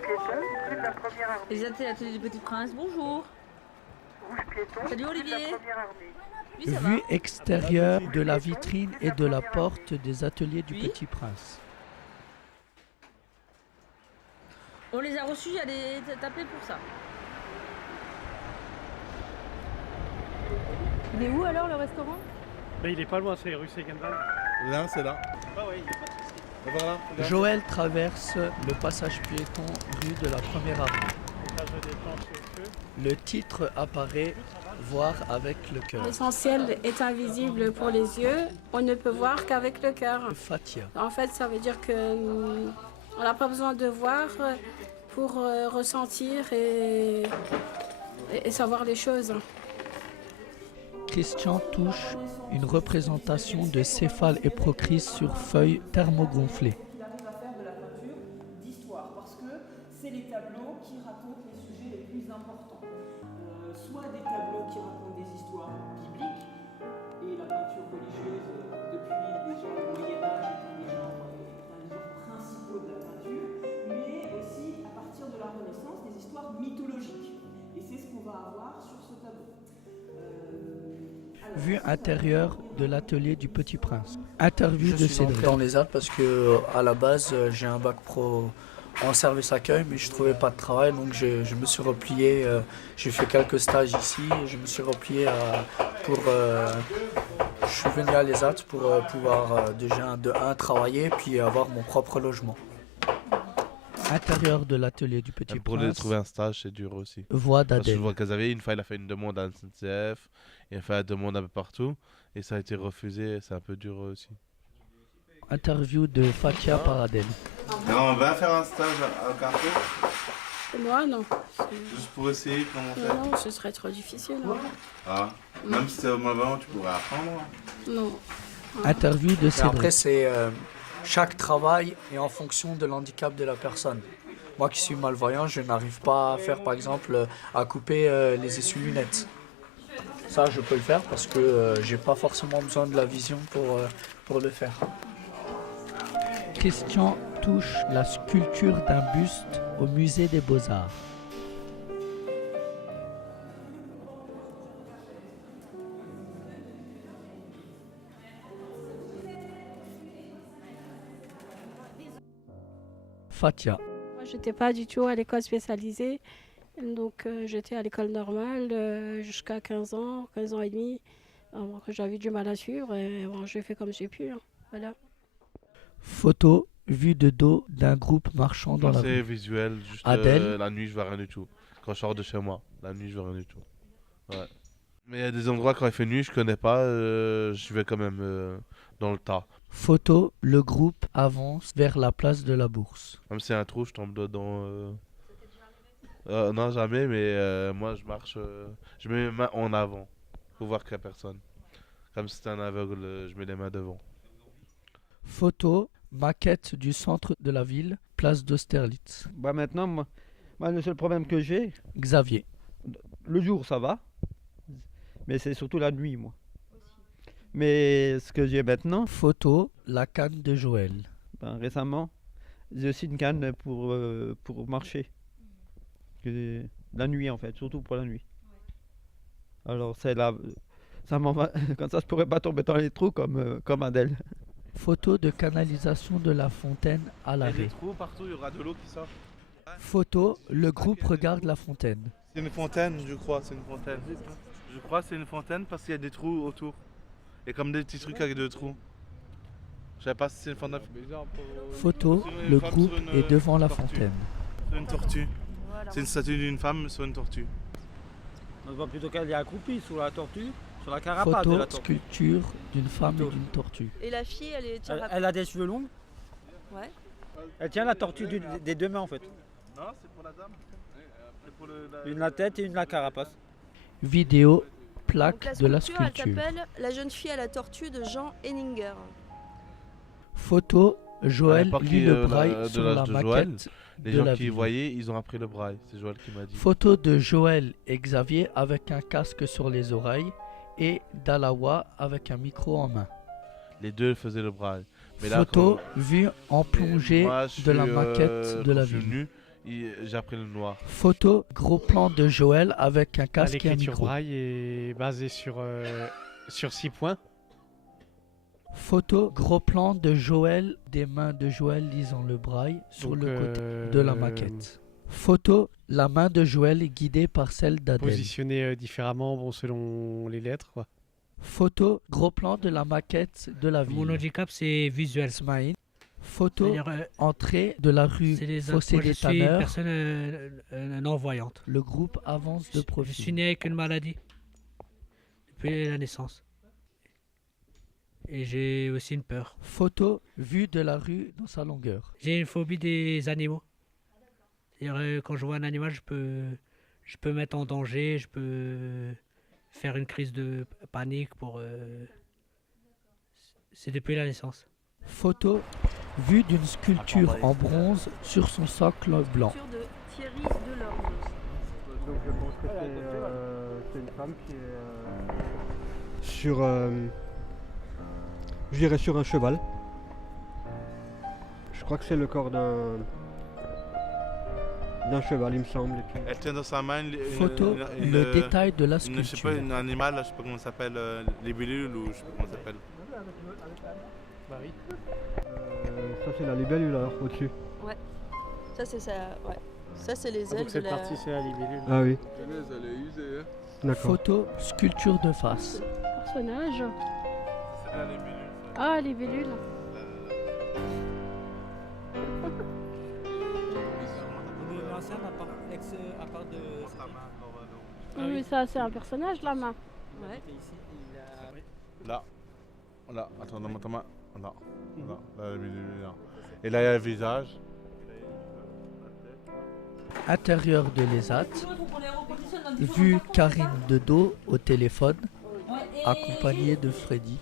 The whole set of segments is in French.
piéton, rue de la Première Armée. Les ateliers du Petit Prince, bonjour. Rouge piéton, Salut rue de Olivier. la Première Armée. Oui, ça Vue va. extérieure de la vitrine et de la porte des ateliers du Oui. Petit Prince. On les a reçus, j'allais t'appeler pour ça. Il est où alors le restaurant? Mais il est pas loin, c'est rue Séguenval. Là, c'est là. Ah oui, il n'y a pas de souci. Voilà, regarde. Joël traverse le passage piéton rue de la Première Armée. Là, je déclenche le feu. Le titre apparaît, voir avec le cœur. L'essentiel est invisible pour les yeux, on ne peut voir qu'avec le cœur. Fatia. En fait, ça veut dire que on n'a pas besoin de voir pour ressentir et savoir les choses. Christian touche une représentation de céphale et procris sur feuille thermogonflée. Il arrive à faire de la peinture d'histoire parce que c'est les tableaux qui racontent les sujets les plus importants. Soit des tableaux qui racontent des histoires bibliques et la peinture religieuse depuis déjà le Moyen-Âge est un des genres principaux de la peinture, mais aussi à partir de la Renaissance des histoires mythologiques. Et c'est ce qu'on va avoir sur ce tableau. Vue intérieure de l'atelier du Petit Prince. Interview Je de suis Cédric. dans les Alpes parce que à la base j'ai un bac pro en service accueil mais je trouvais pas de travail donc je me suis replié, j'ai fait quelques stages ici et je me suis replié je suis venu à Les Alpes pour pouvoir déjà de un travailler puis avoir mon propre logement. Intérieur de l'atelier du Petit Pour Prince. trouver un stage, c'est dur aussi. Voix Parce que je d'Adèle. vois qu'Azavé, une fois, il a fait une demande à la SNCF, il a fait la demande un peu partout, et ça a été refusé, c'est un peu dur aussi. Interview de Fatia par Adèle. On va faire un stage à Carrefour, Moi, non. juste pour essayer comment faire. Non, ce serait trop difficile. Hein. Ah. Même si c'est au moment tu pourrais apprendre. Non. Interview de Et Cédric. après c'est chaque travail est en fonction de l'handicap de la personne. Moi qui suis malvoyant, je n'arrive pas à faire par exemple à couper les essuie-lunettes. Ça je peux le faire parce que j'ai pas forcément besoin de la vision pour le faire. Christian touche la sculpture d'un buste au musée des Beaux-Arts. Fatia. Moi, j'étais pas du tout à l'école spécialisée. Donc, j'étais à l'école normale jusqu'à 15 ans et demi. Alors, que j'avais du mal à suivre et bon, j'ai fait comme j'ai pu. Hein. Voilà. Photo vue de dos d'un groupe marchant dans la C'est rue. visuel, juste Adèle. la nuit, je vois rien du tout. Quand je sors de chez moi, la nuit, je vois rien du tout. Ouais. Mais il y a des endroits, quand il fait nuit, je connais pas, je vais quand même dans le tas. Photo, le groupe avance vers la place de la Bourse. Même si c'est un trou, je tombe dedans. Non, jamais, mais moi, je marche, je mets mes mains en avant, pour voir qu'il n'y a personne. Comme si c'était un aveugle, je mets les mains devant. Photo, maquette du centre de la ville, place d'Austerlitz. Bah maintenant, moi, le seul problème que j'ai, Xavier. le jour ça va, mais c'est surtout la nuit moi. Mais ce que j'ai maintenant, Photo, la canne de Joël. récemment, j'ai aussi une canne pour marcher. La nuit en fait, surtout pour la nuit. Alors c'est là, ça m'en va, comme ça je pourrais pas tomber dans les trous comme Adèle. Photo de canalisation de la fontaine à Il y a des l'arrêt. trous partout, il y aura de l'eau qui sort. Photo, le groupe regarde la fontaine. C'est une fontaine, je crois, c'est une fontaine. Je crois que c'est une fontaine parce qu'il y a des trous autour. Et comme des petits trucs avec deux trous. Je sais pas si c'est une fontaine. Photo, Sur une le femme groupe sur une est devant la tortue. fontaine. Sur une tortue. Voilà. C'est une statue d'une femme sur une tortue. On voit plutôt qu'elle est accroupie sur la tortue, sur la carapace de Photo, la tortue. sculpture d'une femme et d'une tortue. Et la fille, elle est... Elle a des cheveux longs, Ouais. elle tient la tortue des deux mains en fait. Non, c'est pour la dame. C'est pour Une la tête et une la carapace. Vidéo, Donc plaque la de la sculpture, elle sculpture. s'appelle La jeune fille à la tortue de Jean Henninger. Photo, Joël l'époque lit le de braille sur l'âge la de Joël, maquette Les de gens la qui ville. voyaient, ils ont appris le braille. C'est Joël qui m'a dit. Photo de Joël et Xavier avec un casque sur les oreilles et d'Alawa avec un micro en main. Les deux faisaient le braille. Mais là, Photo quand- vue en plongée Moi, je de la suis, maquette de quand la je suis ville. venu, J'ai appris le noir. Photo, gros plan de Joël avec un casque et un L'écriture micro. braille est basée sur 6 points. Photo, gros plan de Joël, des mains de Joël lisant le braille sur Donc, le côté de la maquette. Photo, la main de Joël est guidée par celle d'Adèle. Positionnée différemment bon, selon les lettres. Quoi. Photo, gros plan de la maquette de la ville. Mon handicap, c'est visuel. Smaïn. Photo, C'est-à-dire, entrée de la rue Fossé moi, je des suis une Tanneurs. personne non-voyante. Le groupe avance de Je profil. suis né avec une maladie depuis la naissance. Et j'ai aussi une peur. Photo, vue de la rue dans sa longueur. J'ai une phobie des animaux. C'est-à-dire, quand je vois un animal, je peux mettre en danger, je peux faire une crise de panique pour... C'est depuis la naissance. Photo, vue d'une sculpture en bronze sur son socle blanc. Sculpture de Thierry Delorme. Donc je pense que c'est une femme qui est sur, je dirais sur un cheval. Je crois que c'est le corps d'un cheval, il me semble. Et puis... Elle tient dans sa main Photo, le détail de la je sais pas, sculpture. un animal, là, je sais pas comment ça s'appelle, les libellules ou je sais pas comment ça s'appelle. Bah oui. Ça c'est la libellule alors, au-dessus. Ouais. Ça c'est ça. Ouais. Ça c'est les ailes Donc de cette la. partie c'est la libellule. Ah oui. Elle est usée. D'accord. Photo, sculpture de face. Personnage. C'est la libellule. Ah, les bellules. Oui, ça c'est un personnage, la main. Ouais. Là. Là, attends, dans ta main. Là. Là, la libellule, là. Et là, il y a le visage. Intérieur de l'ESAT. Vue Karine de dos au téléphone, accompagnée de Freddy.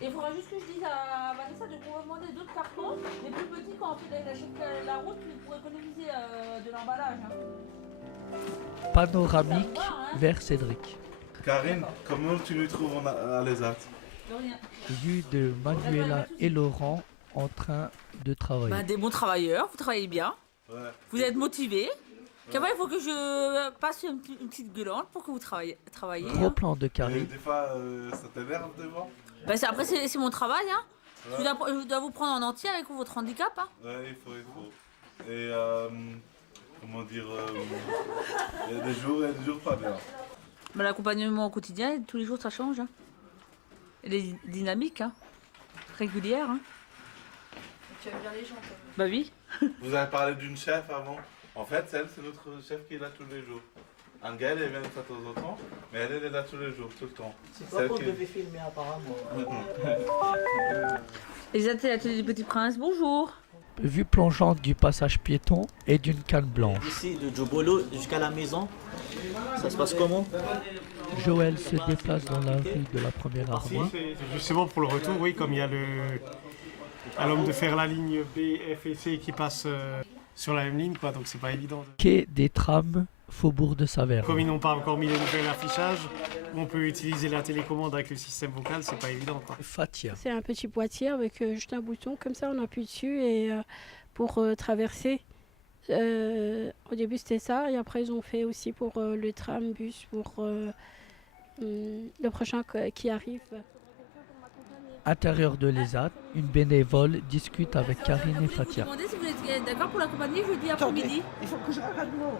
Et il faudra juste que je dise à Vanessa de pouvoir demander d'autres cartons, les plus petits quand on fait la route pour économiser de l'emballage. Panoramique vers Cédric. Karine, comment tu nous trouves à l'ESAT? Vue de Manuela et Laurent en train de travailler. Bah, des bons travailleurs, vous travaillez bien, vous êtes motivés. Qu'après, il faut que je passe une petite gueulante pour que vous travaillez. Gros plan de Karine. Des fois, ça t'énerve devant? Bah, après, c'est mon travail. Hein. Je dois vous prendre en entier avec votre handicap. Hein. Ouais, il faut. Et comment dire, il y a des jours pas bien. Bah, l'accompagnement au quotidien, tous les jours, ça change. Hein. Elle est dynamique, hein. Régulière. Hein. Tu aimes bien les gens, toi. Bah oui. Vous avez parlé d'une chef avant. En fait, c'est notre chef qui est là tous les jours. Angèle, elle vient de temps en temps, mais elle est là tous les jours, tout le temps. C'est pas qu'on devait filmer apparemment. Les ateliers du Petit Prince, bonjour. Vue plongeante du passage piéton et d'une canne blanche. Ici, de Jobolo jusqu'à la maison, ça se passe comment? Joël se déplace dans la rue de la première armée. C'est justement pour le retour, oui, comme il y a à l'homme de faire la ligne B, F et C qui passe sur la même ligne, quoi, donc c'est pas évident. Quai des trams, Faubourg de Saverne. Comme ils n'ont pas encore mis le nouvel affichage, on peut utiliser la télécommande avec le système vocal, c'est pas évident, quoi. Fatia. C'est un petit boîtier avec juste un bouton, comme ça on appuie dessus et pour traverser. Au début c'était ça et après ils ont fait aussi pour le tram, bus, pour le prochain qui arrive. Intérieur de l'ESAT, une bénévole discute avec Karine et Fatia. Je me demandais si vous êtes d'accord pour l'accompagner jeudi après-midi. Il faut que je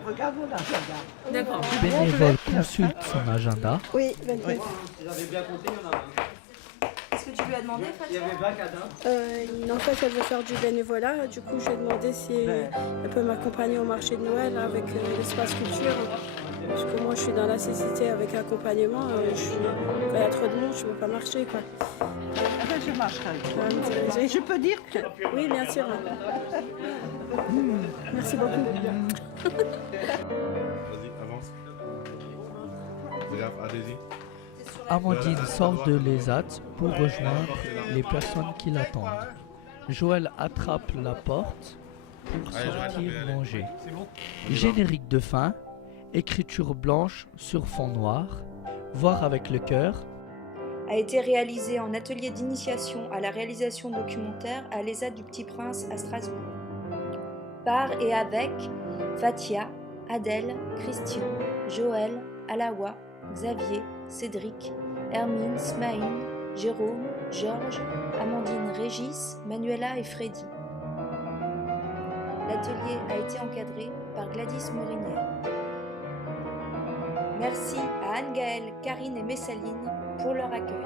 regarde mon agenda. D'accord. Le bénévole consulte son agenda. Oui, 29. J'avais bien compté, il y en a. Est-ce que tu lui as demandé, Il y avait 20 cadins. En fait, elle veut faire du bénévolat. Du coup, j'ai demandé si elle peut m'accompagner au marché de Noël avec l'espace culture. Parce que moi, je suis dans la cécité avec accompagnement. Quand il y a trop de monde, je ne peux pas marcher, quoi. Je marcherai. Je peux dire que... Oui, bien sûr. Merci beaucoup. Vas-y, avance. Regarde, allez-y. Amandine sort de l'ESAT pour rejoindre les personnes qui l'attendent. Joël attrape la porte pour sortir manger. Générique de fin, écriture blanche sur fond noir, voir avec le cœur. A été réalisé en atelier d'initiation à la réalisation documentaire à l'ESAT du Petit Prince à Strasbourg. Par et avec Fatia, Adèle, Christian, Joël, Alawa, Xavier, Cédric, Hermine, Smaïn, Jérôme, Georges, Amandine, Régis, Manuela et Freddy. L'atelier a été encadré par Gladys Morinière. Merci à Anne-Gaëlle, Karine et Messaline pour leur accueil.